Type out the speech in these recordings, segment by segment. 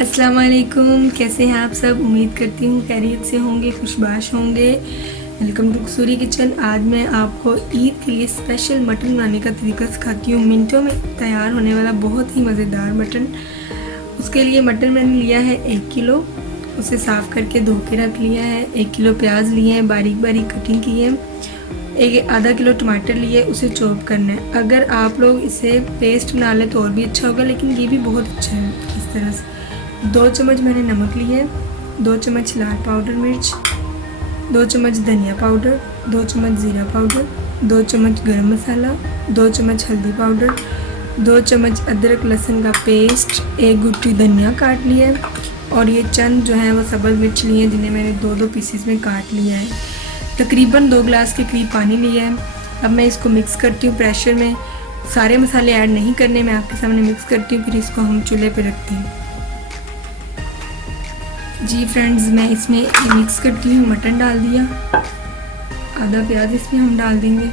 अस्सलाम वालेकुम, कैसे हैं आप सब। उम्मीद करती हूँ खैरियत से होंगे, खुशबाश होंगे। Welcome to Kasuri kitchen. आज मैं आपको ईद के लिए स्पेशल मटन बनाने का तरीका सिखाती हूँ। मिनटों में तैयार होने वाला बहुत ही मज़ेदार मटन। उसके लिए मटन मैंने लिया है 1 किलो, उसे साफ़ करके धो के रख लिया है। 1 किलो प्याज लिए हैं, बारीक बारीक कटिंग की है। आधा किलो टमाटर लिए, उसे चॉप करना है। अगर आप लोग इसे पेस्ट बना लें तो और भी अच्छा होगा, लेकिन ये भी बहुत अच्छा है इस तरह से। 2 चम्मच मैंने नमक लिए है, 2 चम्मच लाल पाउडर मिर्च, 2 चम्मच धनिया पाउडर, 2 चम्मच ज़ीरा पाउडर, 2 चम्मच गरम मसाला, 2 चम्मच हल्दी पाउडर, 2 चम्मच अदरक लहसुन का पेस्ट, 1 गुट्टी धनिया काट लिया है, और ये चंद जो है वो सब्ज़ मिर्च लिए हैं जिन्हें मैंने 2-2 पीसेस में काट लिया है। तकरीबन 2 गिलास के करीब पानी लिया है। अब मैं इसको मिक्स करती हूँ प्रेशर में। सारे मसाले ऐड नहीं करने, मैं आपके सामने मिक्स करती हूँ, फिर इसको हम चूल्हे पे रखते हैं। जी फ्रेंड्स, मैं इसमें ये मिक्स करती हूँ। मटन डाल दिया, आधा प्याज इसमें हम डाल देंगे।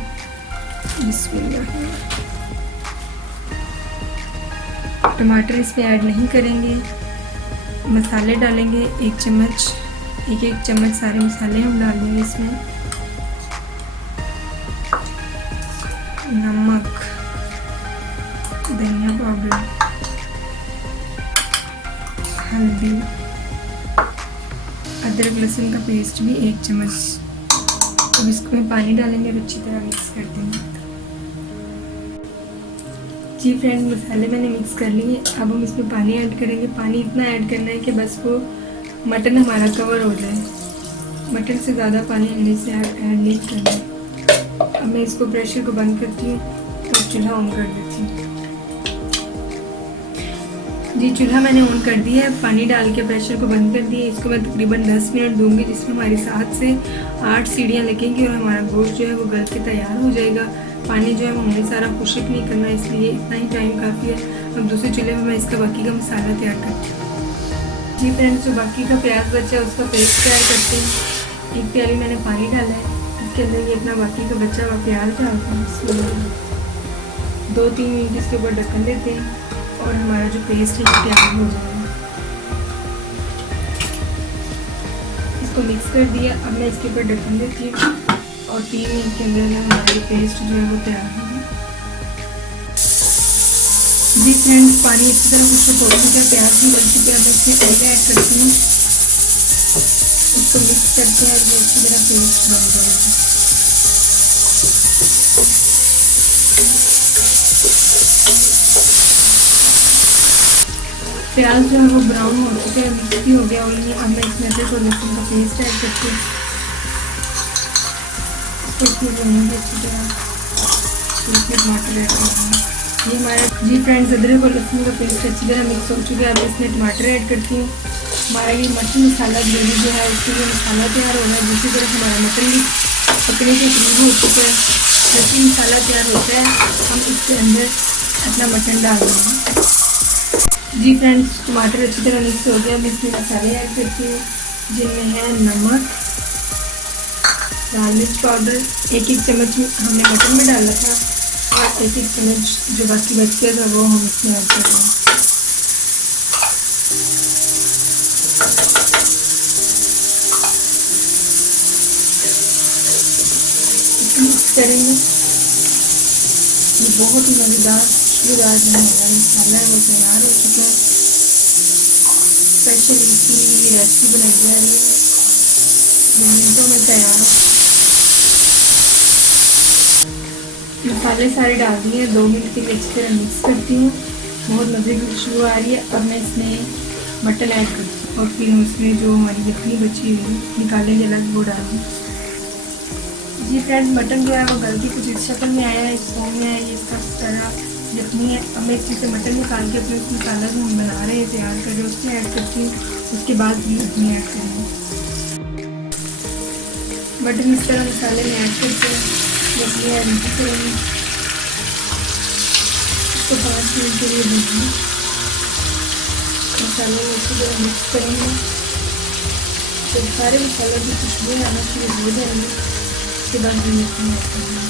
बिस्मिल्लाह। टमाटर इसमें ऐड नहीं करेंगे। मसाले डालेंगे 1 चम्मच, एक चम्मच सारे मसाले हम डाल देंगे इसमें। नमक, धनिया पाउडर, हल्दी, अदरक लहसुन का पेस्ट भी 1 चम्मच। अब इसको में पानी डालेंगे और अच्छी तरह मिक्स कर देंगे। जी फ्रेंड, मसाले मैंने मिक्स कर लिए। अब हम इसमें पानी ऐड करेंगे। पानी इतना ऐड करना है कि बस वो मटन हमारा कवर हो जाए। मटन से ज़्यादा पानी हमने से ऐड नहीं करना है। अब मैं इसको प्रेशर को बंद करती हूँ और चूल्हा ऑन कर देती हूँ। जी, चूल्हा मैंने ऑन कर दिया है। पानी डाल के प्रेशर को बंद कर दिया। इसको मैं तकरीबन 10 मिनट दूंगी, जिसमें हमारी 7 से 8 सीढ़ियाँ लगेंगी और हमारा गोश्त जो है वो गल के तैयार हो जाएगा। पानी जो है वो हमने सारा खुश्क नहीं करना, इसलिए इतना ही टाइम काफ़ी है। अब दूसरे चूल्हे में मैं इसका बाकी का मसाला तैयार करती हूँ। जी फ्रेंड्स, जो बाकी का प्याज बचा है उसका पेस्ट तैयार करते हैं। 1 प्याली मैंने पानी डाला है, इसके अंदर ये अपना बाकी का बचा हुआ प्याज डालते हैं। 2-3 मिनट इसके ऊपर ढक्कन देते हैं और हमारा जो पेस्ट है वो तैयार हो जाएगा। इसको मिक्स कर दिया। अब मैं इसके ऊपर ढक्कन देती हूँ और 3 मिनट के अंदर हमारा पेस्ट जो है वो तैयार हो गया। जी फ्रेंड्स, पानी अच्छी तरह खुश्क हो चुका है, प्याज भी गल चुके हैं। अब इसमें ऑयल ऐड करती हूँ, इसको मिक्स करते हैं, ये अच्छी तरह पेस्ट बन जाएगा। प्याज जो है वो ब्राउन हो चुका है, मिक्स भी हो गया ऑयल में। अब मैं इसमें अदरक और लहसुन का पेस्ट ऐड करती हूँ, इसको भूनेंगे अच्छी तरह। इसमें टमाटर ऐड करेंगे। ये हमारा जी फ्रेंड्स, अदरक और लहसुन का पेस्ट अच्छी तरह मिक्स हो चुका है। अब इसमें टमाटर ऐड करती हूँ। हमारा ये मटन मसाला ग्रेवी जो है उसके लिए मसाला तैयार हो रहा है। दूसरी तरफ हमारा मटन भी पकने के करीब हो चुका है। जैसे मसाला तैयार होता है हम इसके अंदर अपना मटन डाल देंगे। जी फ्रेंड्स, टमाटर अच्छी तरह मिक्स हो गया। अब इसमें मसाले ऐड करती हूँ, जिनमें है नमक, लाल मिर्च पाउडर, 1-1 चम्मच हमने मटन में डाला था, और 1-1 चम्मच जो बाकी बच गया था वो हम इसमें ऐड कर देंगे। मिक्स करेंगे। ये बहुत ही मज़ेदार खुशबूदार जो हमारा मसाला है वो तैयार हो चुका है। स्पेशल इसके लिए ये रेसिपी बनाई जा रही है, मिनटों में तैयार हो। मसाले सारे डाल दिए, 2 मिनट के लिए अच्छी तरह मिक्स करती हूँ। बहुत मज़े की खुशबू आ रही है। अब मैं इसमें मटन ऐड करती हूँ और फिर हम इसमें जो हमारी यखनी बची हुई निकालेंगे अलग, वो डालेंगे। जी फ्रेंड्स, मटन जो है वो गल के कुछ इस शक्ल में आया है, इस फॉर्म में है, ये इसका तरह यखनी है। अब मैं इसमें से मटन निकाल के अपने उस मसाला जो हम बना रहे हैं, तैयार कर रहे हैं, उसमें ऐड करती हूँ। उसके बाद ये यखनी ऐड करेंगे। मटन इस तरह मसाले में ऐड करके यखनी ऐड नहीं करेंगे। इसको 5 मिनट के लिए भूनेंगे। मसाले में अच्छी तरह मिक्स करेंगे, तो सारे मसालों की खुशबू आना शुरू हो जाएंगी। उसके बाद हम यखनी ऐड करेंगे।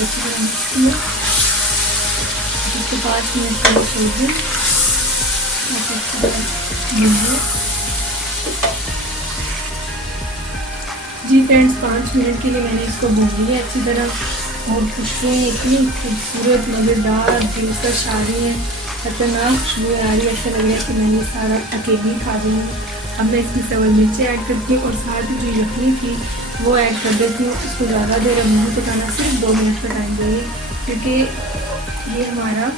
इसको अच्छी तरह मिक्स किया, इसको 5 मिनट के लिए छोड़ दें। जी फ्रेंड्स, 5 मिनट के लिए मैंने इसको भून लिया अच्छी तरह, और खुशबुएँ इतनी खूबसूरत मज़ेदार दिलकश आ रही हैं, खतरनाक खुशबुएँ आ रही है, ऐसा लग रहा है कि मैंने सारा अकेली खा रही हूँ। अब मैं इसकी सवल मिर्चें ऐड करती हूँ और साथ ही जो यखनी थी वो ऐड कर देती हूँ। इसको ज़्यादा देर अब नहीं पकाना, सिर्फ 2 मिनट का टाइम चाहिए, क्योंकि ये हमारा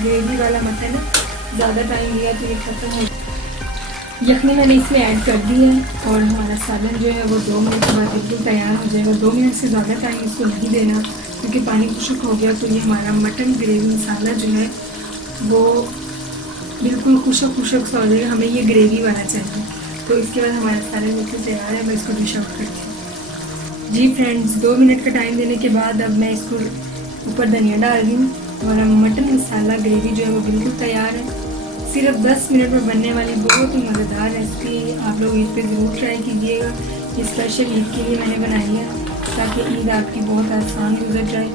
ग्रेवी वाला मटन है, ज़्यादा टाइम लिया तो ये ख़त्म हो। यखनी मैंने इसमें ऐड कर दी है और हमारा सालन जो है वो 2 मिनट के बाद बिल्कुल तैयार हो जाएगा। 2 मिनट से ज़्यादा टाइम इसको नहीं देना, क्योंकि पानी खुश्क हो गया तो ये हमारा मटन ग्रेवी मसाला जो है वो बिल्कुल खुशक सा हो जाएगा। हमें ये ग्रेवी वाला चाहिए, तो इसके बाद हमारा सालन बिल्कुल तैयार है। मैं इसको डिश आउट करती हूँ। जी फ्रेंड्स, 2 मिनट का टाइम देने के बाद अब मैं इसको ऊपर धनिया डाल रही हूँ। हमारा मटन मसाला ग्रेवी जो है वो बिल्कुल तैयार है, सिर्फ 10 मिनट में बनने वाली बहुत ही मज़ेदार रेसिपी। आप लोग ईद पे ज़रूर ट्राई कीजिएगा। ये स्पेशल ईद के लिए मैंने बनाई है, ताकि ईद आपकी बहुत आसान गुजर जाए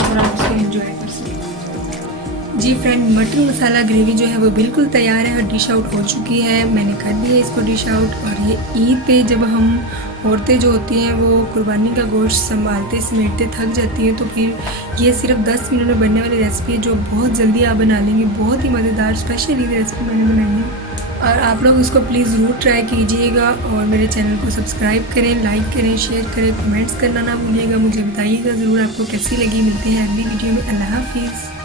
और आप उसको एंजॉय कर सकें। जी फ्रेंड, मटन मसाला ग्रेवी जो है वो बिल्कुल तैयार है और डिश आउट हो चुकी है। मैंने कर दिया इसको डिश आउट। और ये ईद पे जब हम औरतें जो होती हैं वो कुर्बानी का गोश्त संभालते समेटते थक जाती हैं, तो फिर ये सिर्फ 10 मिनट में बनने वाली रेसिपी है जो बहुत जल्दी आप बना लेंगे। बहुत ही मज़ेदार स्पेशल ईद रेसिपी मैंने बनाई है और आप लोग इसको प्लीज़ ज़रूर ट्राई कीजिएगा। और मेरे चैनल को सब्सक्राइब करें, लाइक करें, शेयर करें, कमेंट्स करना ना भूलिएगा। मुझे बताइएगा ज़रूर आपको कैसी लगी। मिलते हैं अगली वीडियो में। अल्लाह हाफिज़।